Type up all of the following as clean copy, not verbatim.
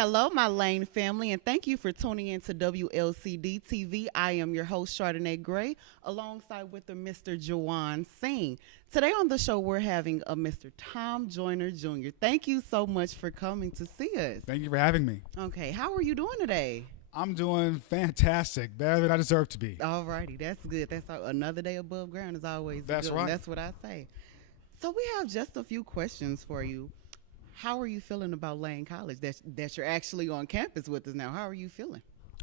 Hello, my Lane family, and thank you for tuning in to WLCD TV. I am your host, Chardonnay Gray, alongside with the Mr. Jawan Singh. Today on the show, we're having a Mr. Tom Joyner Jr. Thank you so much for coming to see us. Thank you for having me. Okay, how are you doing today? I'm doing fantastic, better than I deserve to be. All righty, that's good. Another day above ground is always That's good. right. That's what I say. So we have just a few questions for you. How are you feeling about Lane College? That you're actually on campus with us now. How are you feeling?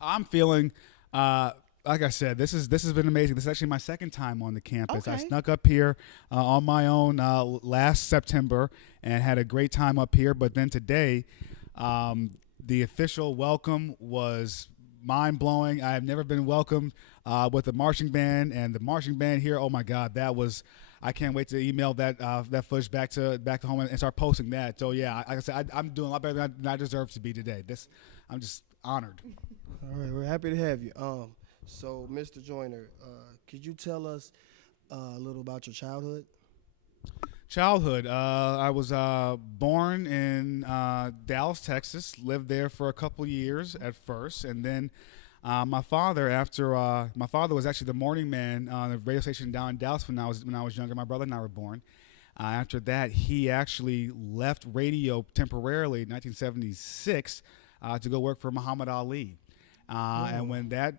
I'm feeling, like I said, this has been amazing. This is actually my second time on the campus. I Okay. snuck up here on my own last September and had a great time up here. But then today, the official welcome was mind blowing. I have never been welcomed with a marching band, and the marching band here. Oh my God, that was. I can't wait to email that footage back to home and start posting that. So yeah, like I said, I'm doing a lot better than I deserve to be today. I'm just honored. All right, we're happy to have you. So Mr. Joyner, could you tell us a little about your childhood? Childhood. I was born in Dallas, Texas. Lived there for a couple years at first, and then my father was actually the morning man on the radio station down in Dallas when I was younger. My brother and I were born. After that, he actually left radio temporarily in 1976 to go work for Muhammad Ali. And when that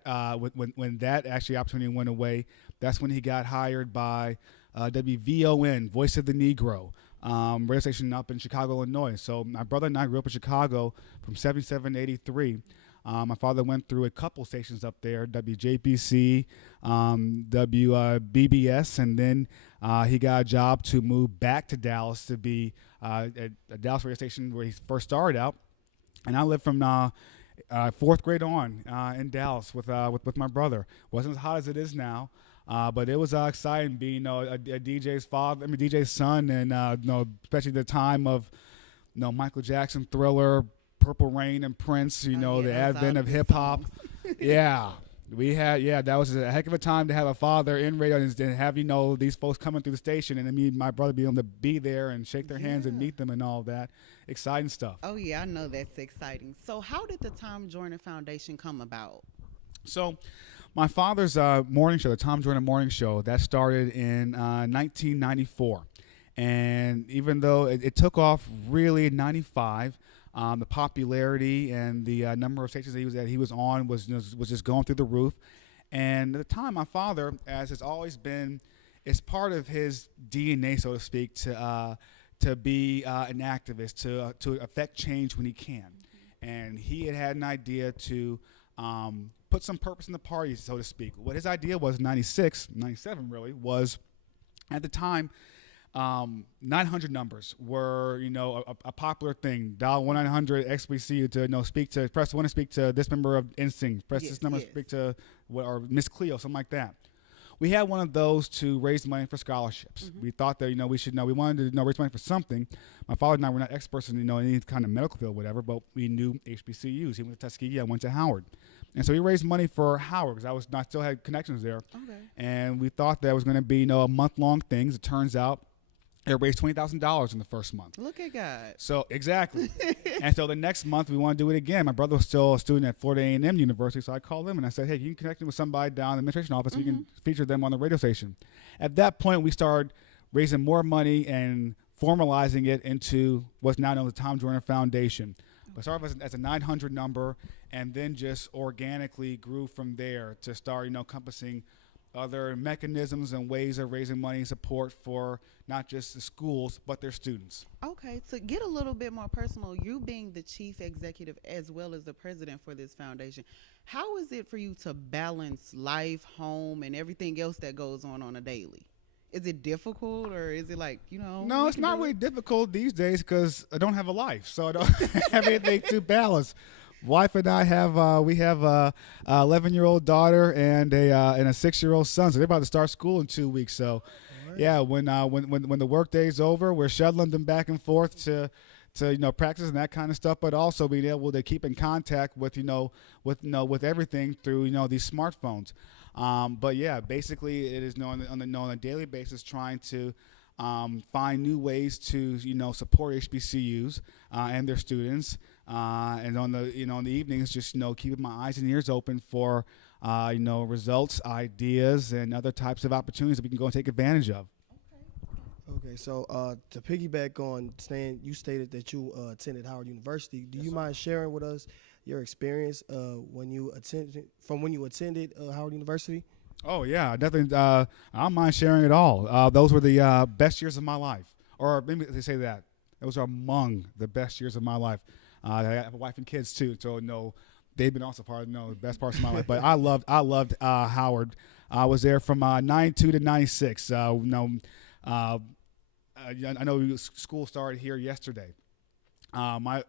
actually opportunity went away, that's when he got hired by WVON, Voice of the Negro, radio station up in Chicago, Illinois. So my brother and I grew up in Chicago from 77 to 83. My father went through a couple stations up there, WJPC, WBBS, and then he got a job to move back to Dallas to be at a Dallas radio station where he first started out. And I lived from fourth grade on in Dallas with my brother. Wasn't as hot as it is now, but it was exciting being a DJ's father, DJ's son, and especially the time of Michael Jackson, Thriller, Purple Rain, and Prince. The advent of hip hop. Yeah. That was a heck of a time to have a father in radio and have these folks coming through the station, and me and my brother being able to be there and shake their hands and meet them and all that exciting stuff. Oh yeah, I know that's exciting. So how did the Tom Joyner Foundation come about? So my father's morning show, the Tom Joyner Morning Show, that started in 1994, and even though it took off really in 95. The popularity and the number of stations that he was on was just going through the roof. And at the time, my father, as has always been, it's part of his DNA, so to speak, to be an activist, to affect change when he can. And he had an idea to put some purpose in the party, so to speak. What his idea was in 96, 97 really, was at the time, 900 numbers were, a popular thing. Dial 1-900-XBC to press 1 to speak to this member of NSYNC. Press this number to speak to or Miss Cleo, something like that. We had one of those to raise money for scholarships. We thought that we wanted to raise money for something. My father and I were not experts in any kind of medical field, whatever, but we knew HBCUs. He went to Tuskegee, I went to Howard. And so we raised money for Howard because I still had connections there. Okay. And we thought that was going to be a month-long thing. As it turns out, it raised $20,000 in the first month. Look at God. So exactly. And so the next month we want to do it again. My brother was still a student at Florida A&M University, so I called him and I said, hey, you can connect me with somebody down in the administration office. We can feature them on the radio station. At that point, we started raising more money and formalizing it into what's now known as the Tom Joyner Foundation. But started as a 900 number and then just organically grew from there to start, encompassing other mechanisms and ways of raising money and support for not just the schools, but their students. Okay, to get a little bit more personal, you being the chief executive as well as the president for this foundation, how is it for you to balance life, home, and everything else that goes on a daily? Is it difficult, or is it No, it's not really difficult these days because I don't have a life, so I don't have anything to balance. Wife and I have we have a 11-year-old daughter and a 6-year-old son. So they're about to start school in 2 weeks. So, yeah, when the work day's over, we're shuttling them back and forth to practice and that kind of stuff, but also being able to keep in contact with with everything through these smartphones. But yeah, basically it is on a daily basis trying to find new ways to support HBCUs and their students, And on the in the evenings, just keeping my eyes and ears open for results, ideas, and other types of opportunities that we can go and take advantage of. Okay, so to piggyback on saying you stated that you attended Howard University, do you mind sharing with us your experience when you attended Howard University? Oh yeah, definitely. I don't mind sharing it all. Those were the best years of my life, or maybe they say that those are among the best years of my life. I have a wife and kids too, so no, they've been also part of the best parts of my life. But I loved Howard. I was there from '92 to '96. I know school started here yesterday. One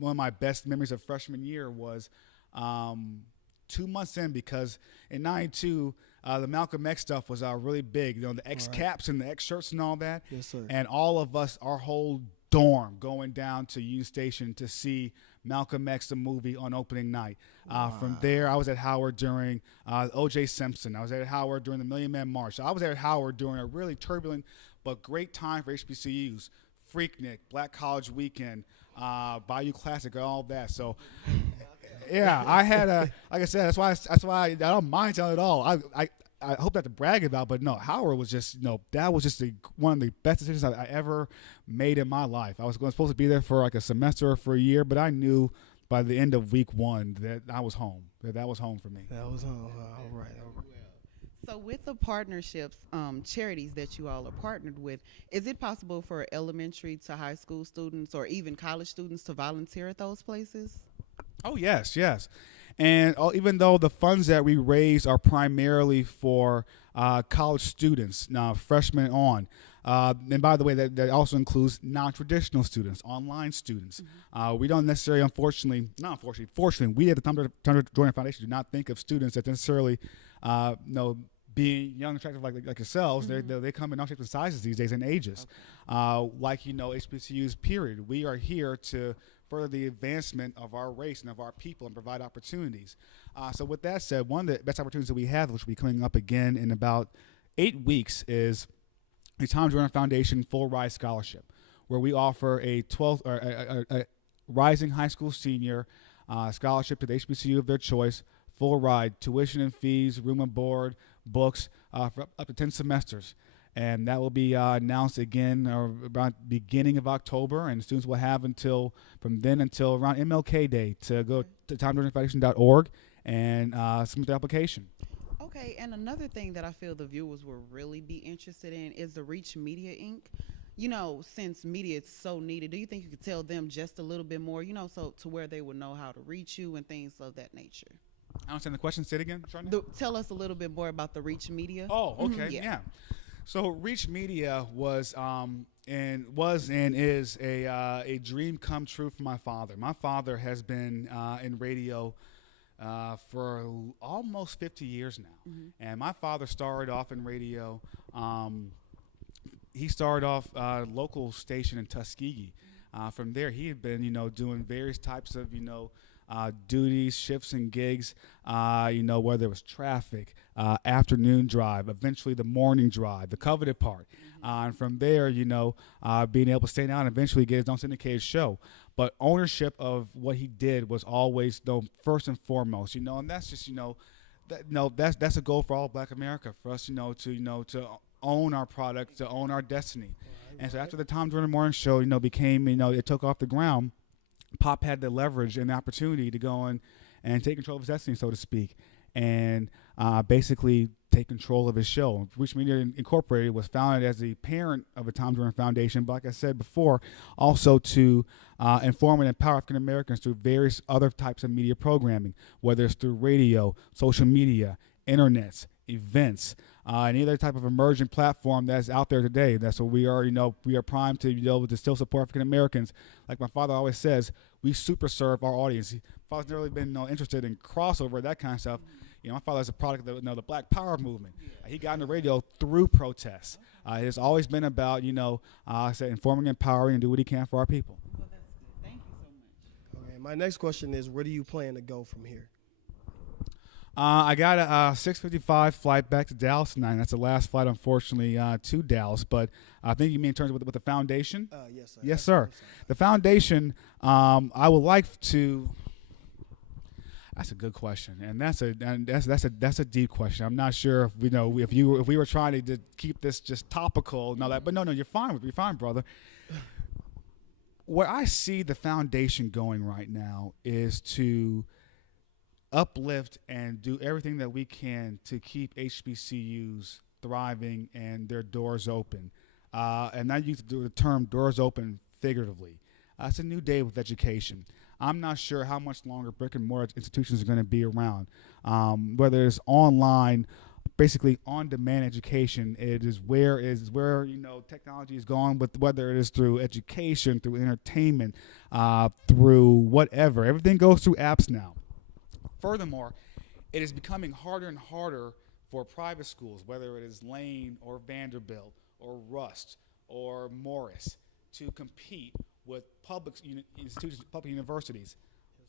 of my best memories of freshman year was 2 months in, because in '92 the Malcolm X stuff was really big. The X caps and the X shirts and all that. Yes, sir. And all of us, our whole dorm, going down to U Station to see Malcolm X the movie on opening night. From there, I was at Howard during O.J. Simpson. I was at Howard during the Million Man March. So I was at Howard during a really turbulent but great time for HBCUs. Freaknik, Black College Weekend, Bayou Classic, all that. So, yeah, I had like I said, that's why I don't mind telling it all. I hope not to brag about, but no, Howard was just, that was just one of the best decisions I ever made in my life. I was supposed to be there for like a semester or for a year, but I knew by the end of week one that I was home. That was home for me. That was all right. So with the partnerships, charities that you all are partnered with, is it possible for elementary to high school students or even college students to volunteer at those places? Oh, yes. And even though the funds that we raise are primarily for college students, now freshmen on, and by the way, that also includes non-traditional students, online students. We don't necessarily, fortunately, we at the Joyner Foundation do not think of students that necessarily, being young, attractive like yourselves. They come in all shapes and sizes these days and ages. Like HBCUs, period. We are here to further the advancement of our race and of our people and provide opportunities. So with that said, one of the best opportunities that we have, which will be coming up again in about 8 weeks, is the Joyner Foundation Full Ride Scholarship, where we offer a rising high school senior scholarship to the HBCU of their choice, full ride, tuition and fees, room and board, books for up to 10 semesters. And that will be announced again around beginning of October, and students will have from then until around MLK Day to go to TomJoynerFoundation.org and submit the application. Okay, and another thing that I feel the viewers will really be interested in is the Reach Media Inc. Since media is so needed, do you think you could tell them just a little bit more, so to where they would know how to reach you and things of that nature? I understand the question. Say it again. Tell us a little bit more about the Reach Media. Oh, okay, yeah. So Reach Media was and is a dream come true for my father. My father has been in radio for almost 50 years now, and my father started off in radio. He started off local station in Tuskegee. From there, he had been doing various types of duties, shifts, and gigs. Whether it was traffic, afternoon drive, eventually the morning drive, the coveted part. And from there, being able to stay down and eventually get his own syndicated show. But ownership of what he did was always, first and foremost, and that's just, that's a goal for all Black America, for us, to own our product, to own our destiny. And so after the Tom Joyner Morning Show, became, it took off the ground, Pop had the leverage and the opportunity to go in and take control of his destiny, so to speak, and basically take control of his show. Reach Media Incorporated was founded as the parent of the Tom Joyner Foundation, but like I said before, also to inform and empower African Americans through various other types of media programming, whether it's through radio, social media, internets, events, any other type of emerging platform that's out there today. That's what we are, we are primed to be able to still support African Americans. Like my father always says, we super serve our audience. Father's never really been interested in crossover, that kind of stuff. My father is a product of the Black Power movement. He got into radio through protests. It has always been about, informing, empowering, and do what he can for our people. Well, that's good. Thank you so much. Okay, my next question is, where do you plan to go from here? I got a 6:55 flight back to Dallas tonight. That's the last flight, unfortunately, to Dallas. But I think you mean in terms of with the foundation. Yes, sir. Yes, sir. The foundation. I would like to. That's a good question, and that's a deep question. I'm not sure if if we were trying to keep this just topical, but no, you're fine, brother. Where I see the foundation going right now is to uplift and do everything that we can to keep HBCUs thriving and their doors open. And I use the term doors open figuratively. It's a new day with education. I'm not sure how much longer brick and mortar institutions are going to be around. Whether it's online, basically on-demand education, it is where technology is going. But whether it is through education, through entertainment, through whatever, everything goes through apps now. Furthermore, it is becoming harder and harder for private schools, whether it is Lane or Vanderbilt or Rust or Morris, to compete with public institutions, public universities.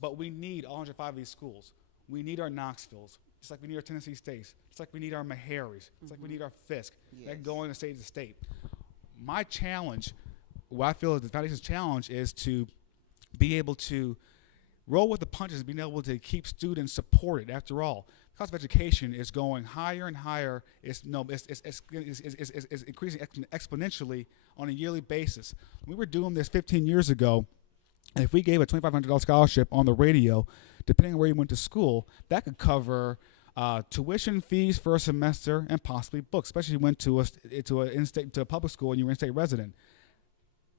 But we need all 105 of these schools. We need our Knoxvilles, just like we need our Tennessee States, just like we need our Meharys, just like we need our Fisk, that go into state to state. My challenge, what I feel is the foundation's challenge, is to be able to roll with the punches, being able to keep students supported. After all, the cost of education is going higher and higher. It's increasing exponentially on a yearly basis. We were doing this 15 years ago, and if we gave a $2,500 scholarship on the radio, depending on where you went to school, that could cover tuition fees for a semester and possibly books, especially if you went to a public school and you were an in-state resident.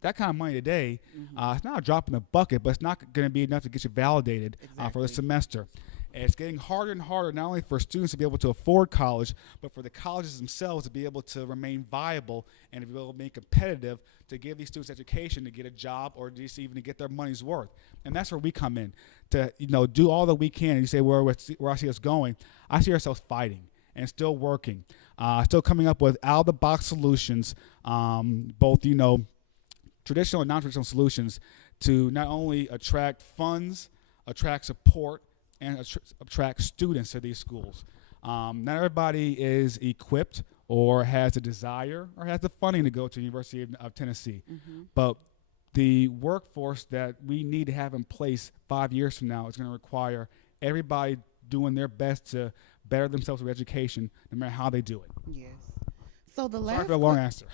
That kind of money today, it's not a drop in the bucket, but it's not going to be enough to get you validated for the semester. And it's getting harder and harder, not only for students to be able to afford college, but for the colleges themselves to be able to remain viable and to be able to be competitive, to give these students education, to get a job, or just even to get their money's worth. And that's where we come in, to do all that we can. And you say, where I see us going, I see ourselves fighting and still working, still coming up with out-of-the-box solutions, both, traditional and non-traditional solutions to not only attract funds, attract support, and attract students to these schools. Not everybody is equipped or has a desire or has the funding to go to the University of Tennessee. But the workforce that we need to have in place 5 years from now is going to require everybody doing their best to better themselves with education, no matter how they do it. Yes. So Sorry for the long answer.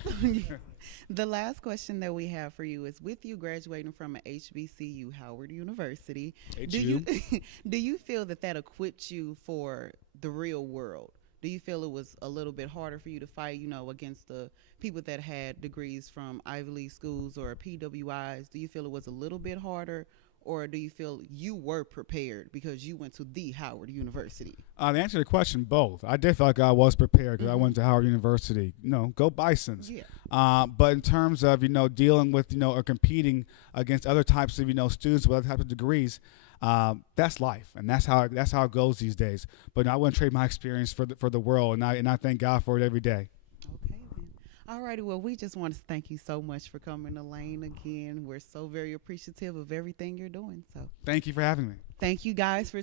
The last question that we have for you is: with you graduating from an HBCU, Howard University, do you feel that equipped you for the real world? Do you feel it was a little bit harder for you to fight, against the people that had degrees from Ivy League schools or PWIs? Do you feel it was a little bit harder, or do you feel you were prepared because you went to the Howard University? The answer to the question, both. I did feel like I was prepared because I went to Howard University. Go Bisons. Yeah. But in terms of dealing with or competing against other types of students with other types of degrees, that's life, and that's how it goes these days. But I wouldn't trade my experience for the world, and I thank God for it every day. Okay, then. All righty. Well, we just want to thank you so much for coming to Lane again. We're so very appreciative of everything you're doing. So thank you for having me. thank you guys for